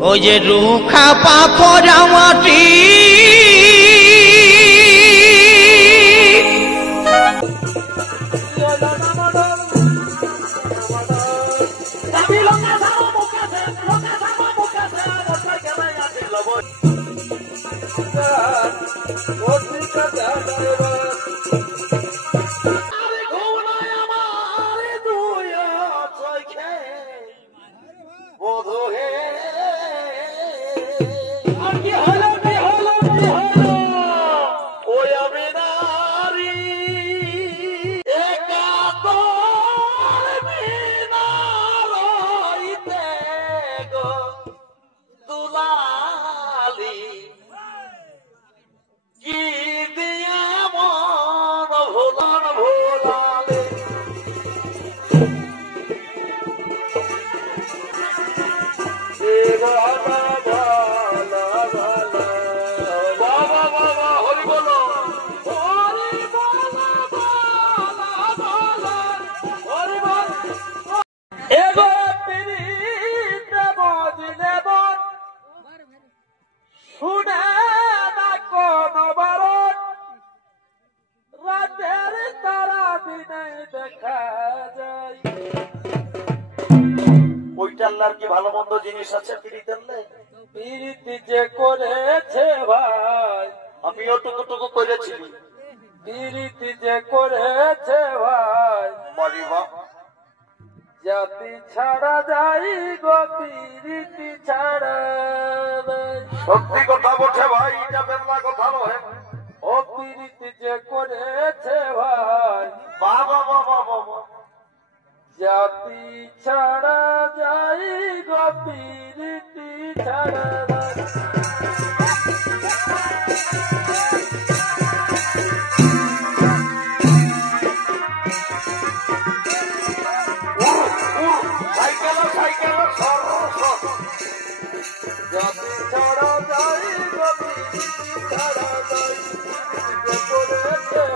ওই যে রুখা পাথরা মাটি কি ভালো মন্দ জিনিস আছে পিড়িতের পিড়িতি যে করেছে ভাই আমিও টুকু টুকু করেছি পিড়িতি যে করেছে ভাই বলিবা জাতি ছাড়া যাই গো পিড়িতি ছাড়া সত্যি কথা বলছে ভাই এটা বেদনা কথা নয় ও পিড়িতি যে করেছে ভাই বাবা বাবা বাবা জাতি ছাড়া যাই গো পিরিতি ছাড়া সাইকেল সাইকেল জাতি ছাড়া যাই গো পিরিতি ছাড়া যাই করেছে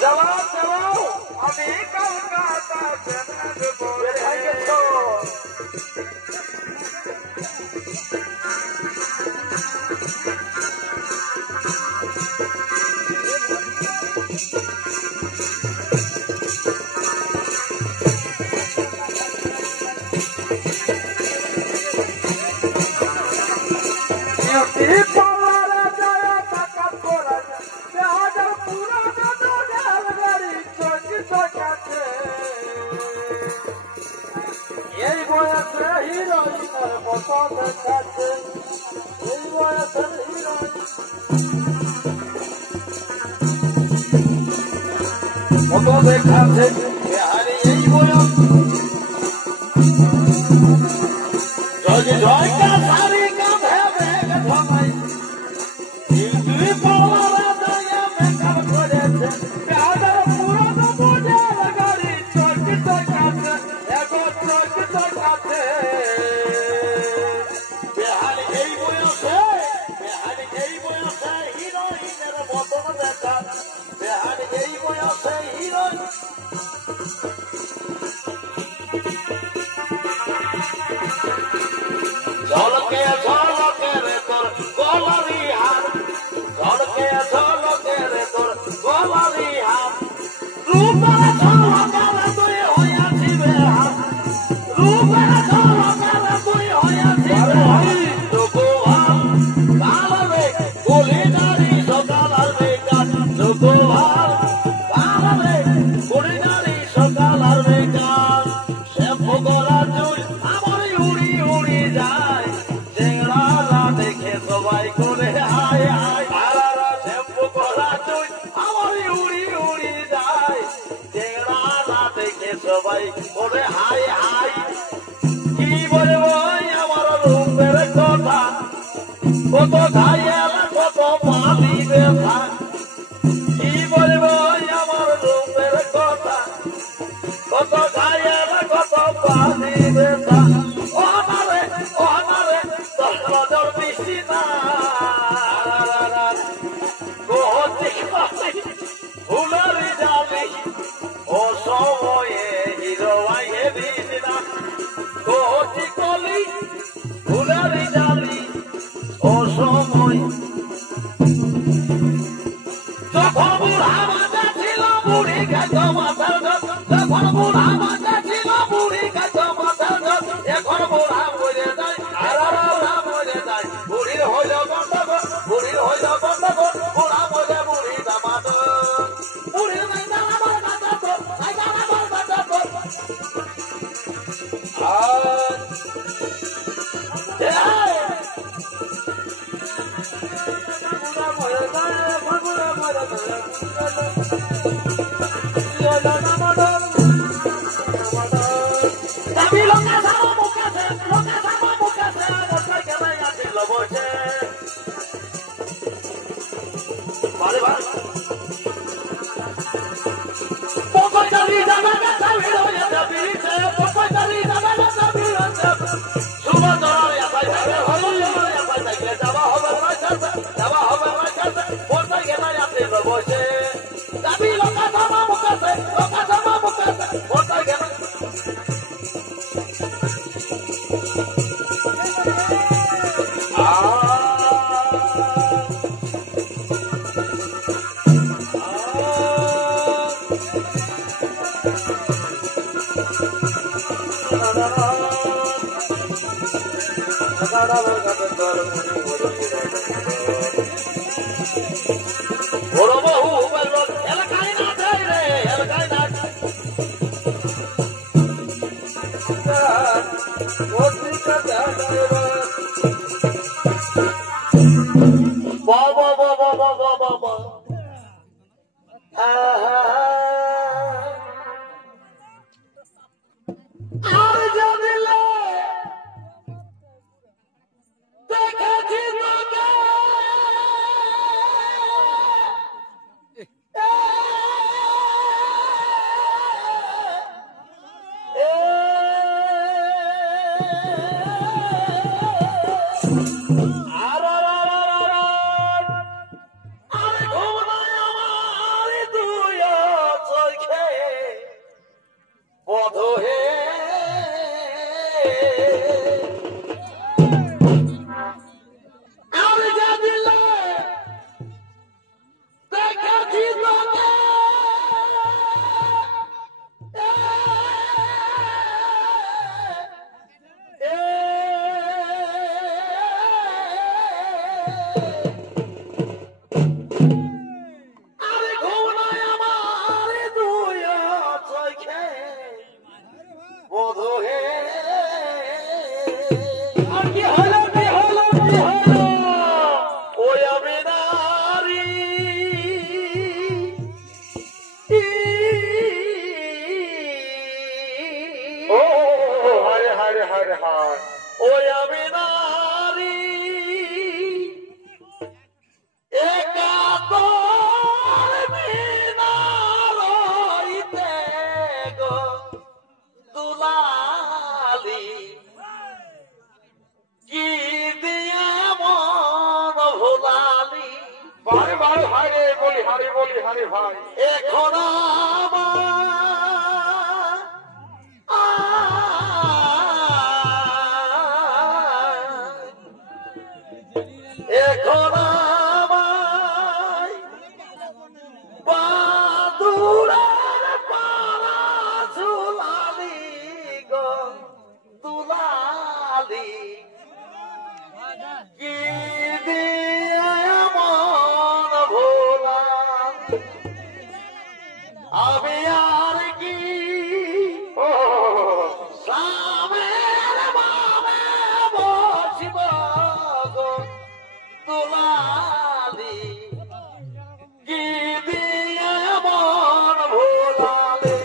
चलो चलो अभी कल এই বয়সে হিরোইনের মতো দেখাচ্ছে, এই বয়সের হিরোইন মতো দেখাচ্ছে, আরে এই বয়স জয় জয় কা সারি কাঁধে ব্যাগ থামাই তুই পাওয়ারা দয়া মেকআপ করেছে প্যাডার পুরনো বোঝার গাড়ি চোখ চোখাচ্ছে এগো চোখ চোখাচ্ছে বেহাল এই বয়সে হিরোইনের মতন দেখা বেহাল এই বয়সে হিরোইন ঝলকে ঝলকে রে তোর গলারি হার ঝলকে ঝলকে রে তোর গলারি হার রূপের ঝলকালে তুই হইয়াছি বেহার রূপের ঝলকালে তুই হইয়াছি বেহার যোগোহার কালরে গুলি নারী সকালার বেকার যোগোহার কালরে গুলি নারী সকালার বেকার সে ভোগরা চুল আমার উড়ি উড়ি যায় চেংড়ারা দেখে সবাই করে হায় হায় আরারা শ্যাম্পু করা চুল আমার উড়ি উড়ি যায় চেংড়ারা দেখে সবাই করে হায় হায় কি বলবো আমার রূপের কথা কত ঘায়েল কত পানি ব্যথা কি বলবো আমার রূপের কথা কত ঘায়েল কত পানি ব্যথা ও আমারে দর বৃষ্টি না কোহতি ফুলরি জালি ও সময়ে হিরো আইয়ে দিন না কোহতি কলি ফুলরি জালি ও সময় যখন বুড়া মাঝে ছিল বুড়ি গাছ মাথার গাছ যখন বুড়া মাঝে ছিল বুড়ি গাছ মাথার গাছ এখন বুড়া মরে যায় বুড়া মরে যায় বুড়ির হইল গন্ডগোল বুড়ির হইল গন্ডগোল বুড়া মরে বুড়ি দামাদ বুড়ির নাই দামার গাছ নাই দামার গাছ বড় বহু এলাকায় না যায় রে এলাকায় না বাবা বাবা বাবা বাবা আর জানিলে দেখেছি রে হায় ওই আমি নারী একাতর মিনারইতে গো দুলালি কি দিয়ে মন ভোলালি ভাই ভাই ভাই রে বলি হারে ভাই এখন এখন বাদুরের পালা ঝুলালি গো দুলালি কি দিয়ে মন ভোলালি আমি আর কি সামের বামে বসিব গো দুলালি কি দিয়ে মন ভোলালি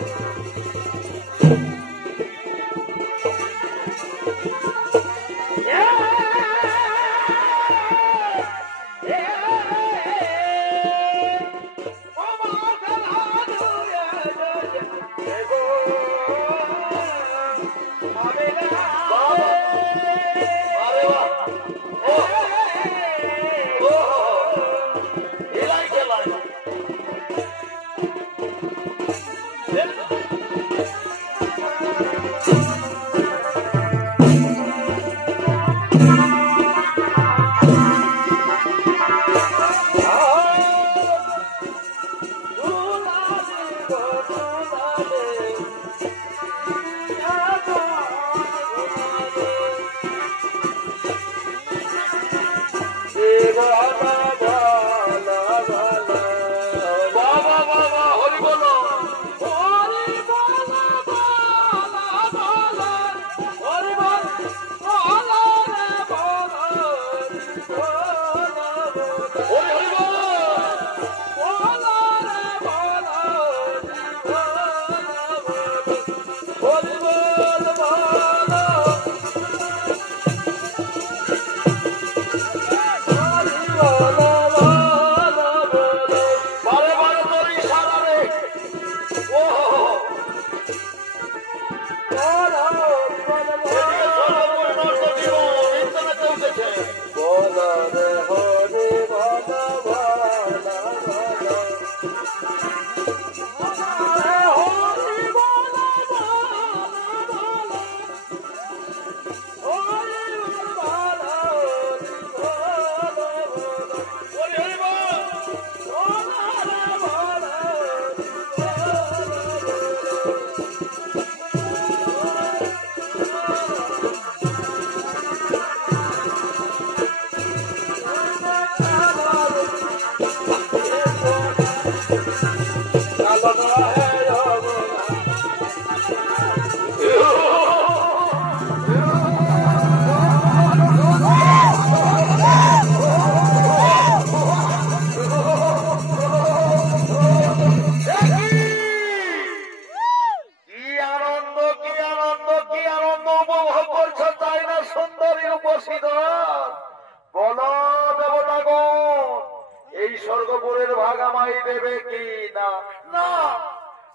স্বর্গপুরের ভাগ আমায় দেবে কি না? না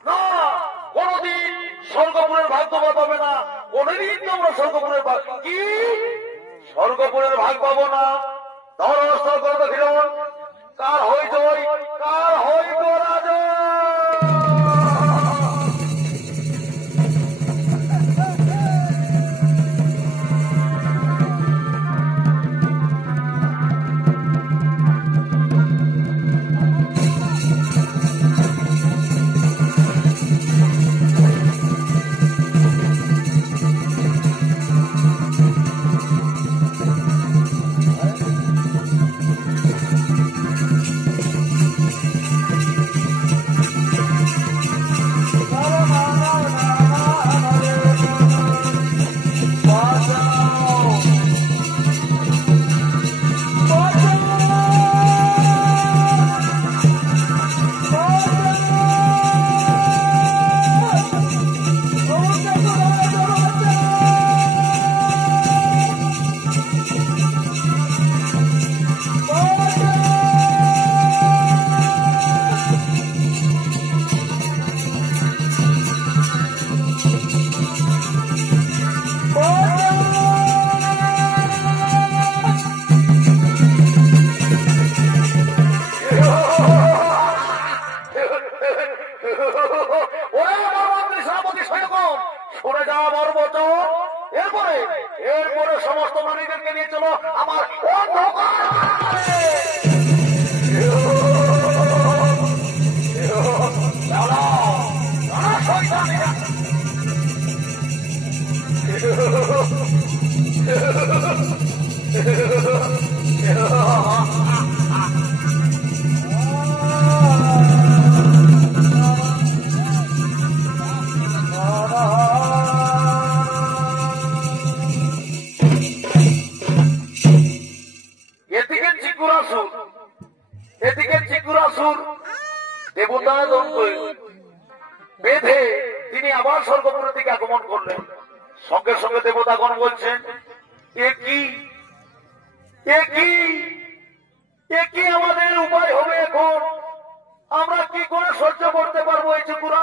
না, কোনদিন স্বর্গপুরের ভাগ তোমার পাবে না। কোনদিন তোমরা স্বর্গপুরের ভাগ কি স্বর্গপুরের ভাগ পাবো না। ধরো স্বর্গ ফিরন, কার হই জয়, কার হই পরাজয়। সরে যাওয়া বর্বচন। এরপরে এরপরে সমস্ত নারীদেরকে নিয়ে চলো আমার অন্ধকারে। চলো, চলো শয়তানেরা। এদিকে চিকুরাসুর দেবতা বেঁধে তিনি আবার স্বর্গপুরের দিকে আগমন করলেন। সঙ্গে সঙ্গে দেবতাগণ বলছেন, এ কি আমাদের উপায় হবে এখন? আমরা কি করে সহ্য করতে পারবো এই চিকুরা